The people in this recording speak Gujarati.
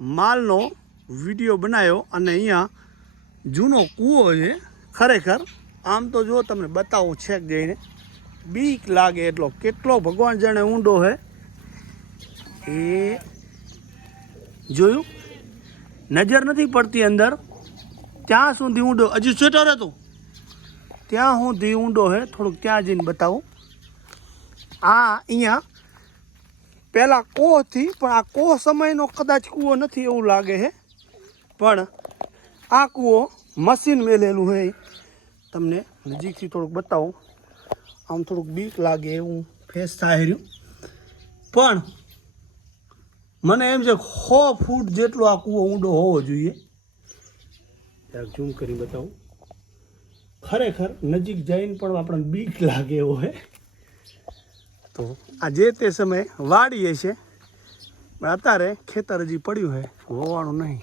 માલનો વીડિયો બનાવ્યો અને અહીંયા જૂનો કૂવો છે, ખરેખર. આમ તો જો તમને બતાવું છેક જઈને. બીક લાગે એટલો. કેટલો ભગવાન જાણે ઊંડો છે એ જોયું? નજર નથી પડતી અંદર. ત્યાં સુધી ઊંડો. હજી સ્વેટર હતું ત્યાં સુધી ઊંડો છે થોડુંક ત્યાં જઈને બતાવું. આ અહીંયા પહેલાં કોહથી પણ આ કોહ સમયનો કદાચ કૂવો નથી એવું લાગે છે પણ આ કૂવો મશીન મેલેલું છે તમને નજીકથી થોડુંક બતાવું. આમ થોડુંક બીક લાગે એવું ફેસ થાય રહ્યું. પણ મને એમ છે સો ફૂટ જેટલો આ કૂવો ઊંડો હોવો જોઈએ. જરાક ઝૂમ કરી બતાવું. ખરેખર નજીક જઈને પણ આપણને બીક લાગે એવો હે. તો આ જે તે સમયે વાડીએ છે. પણ અત્યારે ખેતર હજી પડ્યું છે. હોવાનું નહીં.